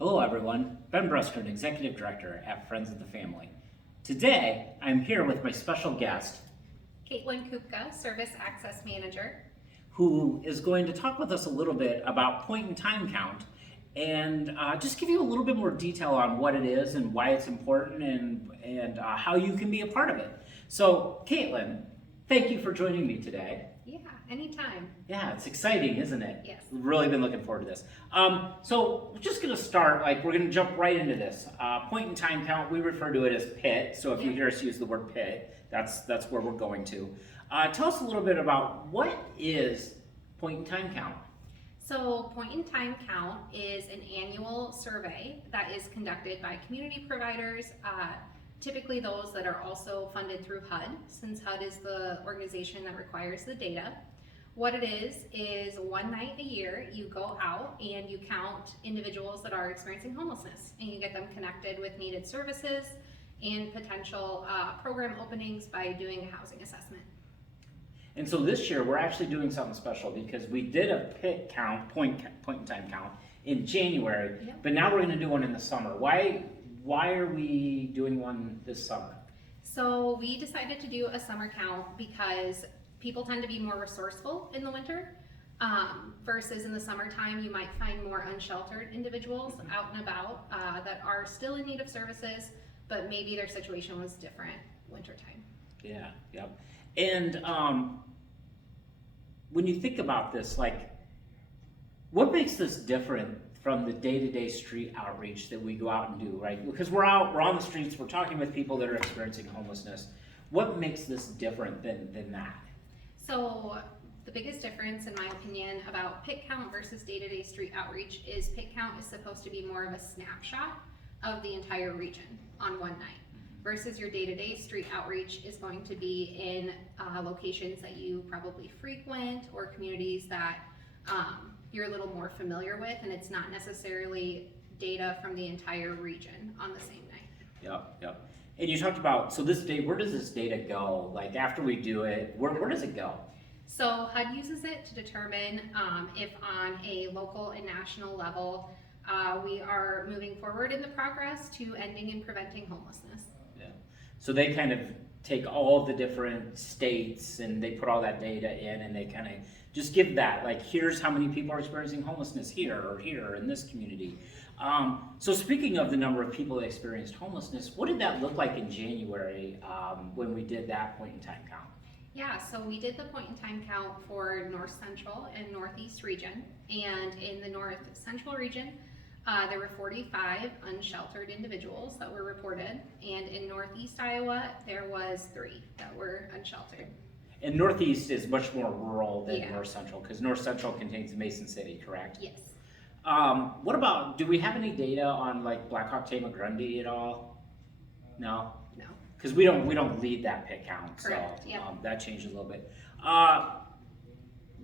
Hello everyone, Ben Brustern, Executive Director at Friends of the Family. Today, I'm here with my special guest, Caitlyn Kupka, Service Access Manager. who is going to talk with us a little bit about point in time count and just give you a little bit more detail on what it is and why it's important and how you can be a part of it. So, Caitlyn, thank you for joining me today. Yeah, anytime. Yeah, it's exciting, isn't it? Yes. We've really been looking forward to this. So we're just going to start, we're going to jump right into this. Point in time count, we refer to it as PIT. So if you hear us use the word PIT, that's where we're going to. Tell us a little bit about what is point in time count. So point in time count is an annual survey that is conducted by community providers, typically those that are also funded through HUD, since HUD is the organization that requires the data. What it is one night a year you go out and you count individuals that are experiencing homelessness, and you get them connected with needed services and potential program openings by doing a housing assessment. And so this year we're actually doing something special because we did a PIT count, point in time count, in January, but now we're going to do one in the summer. Why are we doing one this summer? So we decided to do a summer count because people tend to be more resourceful in the winter versus in the summertime. You might find more unsheltered individuals out and about that are still in need of services, but maybe their situation was different wintertime. Yeah, yep. And when you think about this, what makes this different from the day-to-day street outreach that we go out and do, right? Because we're on the streets, we're talking with people that are experiencing homelessness. What makes this different than that? So the biggest difference, in my opinion, about PIT count versus day-to-day street outreach is PIT count is supposed to be more of a snapshot of the entire region on one night, versus your day-to-day street outreach is going to be in locations that you probably frequent or communities that you're a little more familiar with, and it's not necessarily data from the entire region on the same night. Yep. And you talked about, so this day, where does this data go? Like after we do it, where does it go? So HUD uses it to determine if on a local and national level we are moving forward in the progress to ending and preventing homelessness. Yeah. So they kind of take all of the different states and they put all that data in and they kind of just give that, here's how many people are experiencing homelessness here or here in this community. So speaking of the number of people that experienced homelessness, what did that look like in January when we did that point in time count? Yeah, so we did the point in time count for North Central and Northeast region, and in the North Central region, there were 45 unsheltered individuals that were reported, and in Northeast Iowa, there was 3 that were unsheltered. And Northeast is much more rural than North Central, because North Central contains Mason City, correct? Yes. What about, do we have any data on Black Hawk Tama Grundy at all? No? No. Because we don't lead that PIT count, Correct. so that changes a little bit.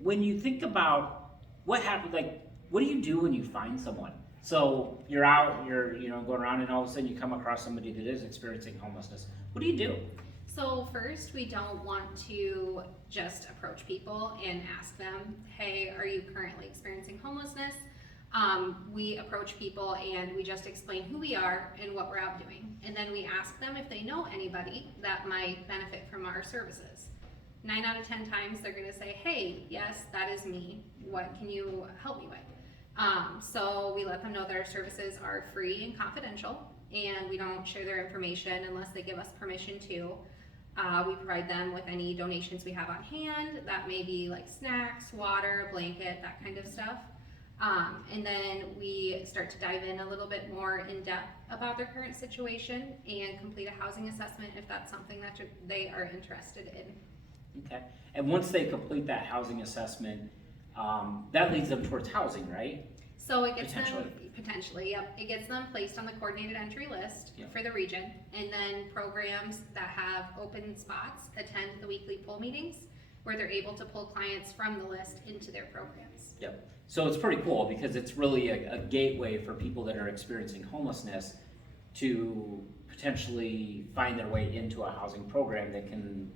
When you think about what happened, what do you do when you find someone? So you're out, you're going around, and all of a sudden you come across somebody that is experiencing homelessness. What do you do? So first, we don't want to just approach people and ask them, hey, are you currently experiencing homelessness? We approach people and we just explain who we are and what we're out doing. And then we ask them if they know anybody that might benefit from our services. 9 out of 10 times they're gonna say, hey, yes, that is me. What can you help me with? So we let them know that our services are free and confidential, and we don't share their information unless they give us permission to. We provide them with any donations we have on hand. That may be snacks, water, blanket, that kind of stuff. And then we start to dive in a little bit more in depth about their current situation and complete a housing assessment if that's something that they are interested in. Okay. And once they complete that housing assessment, that leads them towards housing, right? So it gets them, potentially, yep. It gets them placed on the coordinated entry list for the region, and then programs that have open spots attend the weekly pull meetings where they're able to pull clients from the list into their programs. Yep. So it's pretty cool because it's really a gateway for people that are experiencing homelessness to potentially find their way into a housing program that can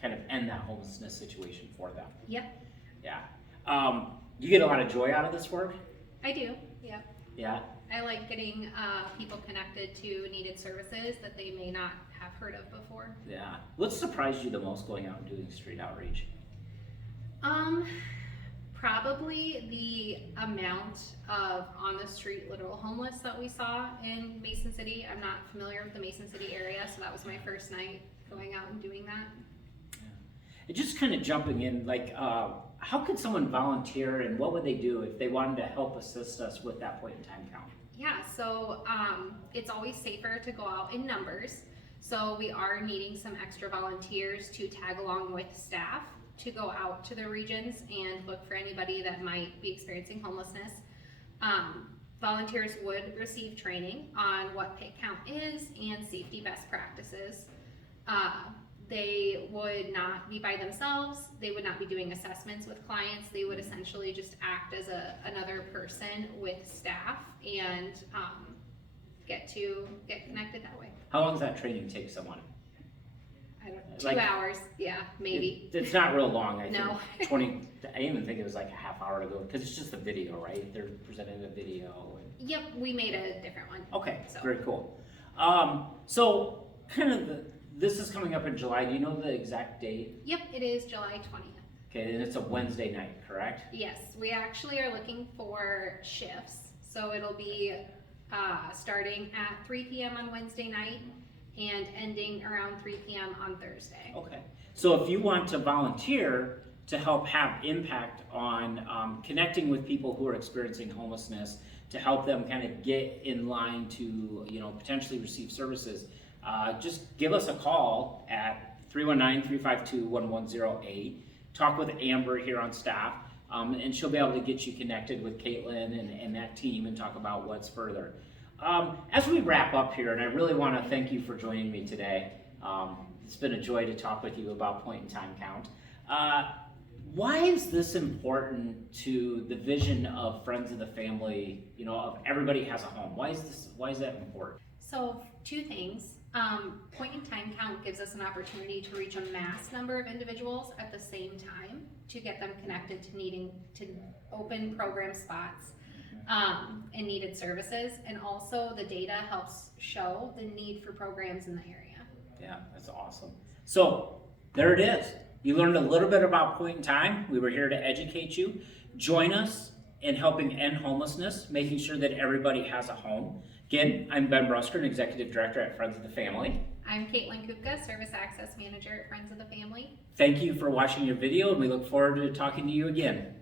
kind of end that homelessness situation for them. Yep. Yeah. Do you get a lot of joy out of this work? I do, yeah. Yeah. I like getting people connected to needed services that they may not have heard of before. Yeah. What surprised you the most going out and doing street outreach? Probably the amount of on the street literal homeless that we saw in Mason City. I'm not familiar with the Mason City area, so that was my first night going out and doing that. And just kind of jumping in, like, how could someone volunteer and what would they do if they wanted to help assist us with that point in time count? Yeah, so it's always safer to go out in numbers. So we are needing some extra volunteers to tag along with staff to go out to the regions and look for anybody that might be experiencing homelessness. Volunteers would receive training on what pit count is and safety best practices. They would not be by themselves. They would not be doing assessments with clients. They would essentially just act as another person with staff and get connected that way. How long does that training take someone? I don't know, 2 hours, yeah, maybe. It's not real long, I think. No. 20, I even think it was like a half hour to go, because it's just a video, right? They're presenting a video. And... Yep, we made a different one. Okay, so. Very cool. So kind of this is coming up in July. Do you know the exact date? Yep, it is July 20th. Okay, and it's a Wednesday night, correct? Yes, we actually are looking for shifts. So it'll be starting at 3 p.m. on Wednesday night and ending around 3 p.m. on Thursday. Okay. So if you want to volunteer to help have impact on connecting with people who are experiencing homelessness, to help them kind of get in line to, potentially receive services, just give us a call at 319-352-1108. Talk with Amber here on staff, and she'll be able to get you connected with Caitlyn and that team and talk about what's further. As we wrap up here, and I really want to thank you for joining me today. It's been a joy to talk with you about point in time count. Why is this important to the vision of Friends of the Family, of everybody has a home? Why is that important? So 2 things. Point in time count gives us an opportunity to reach a mass number of individuals at the same time to get them connected to needing to open program spots and needed services. And also the data helps show the need for programs in the area. Yeah, that's awesome. So there it is. You learned a little bit about point in time. We were here to educate you. Join us in helping end homelessness, making sure that everybody has a home. Again, I'm Ben Brusker, Executive Director at Friends of the Family. I'm Caitlyn Kupka, Service Access Manager at Friends of the Family. Thank you for watching your video, and we look forward to talking to you again.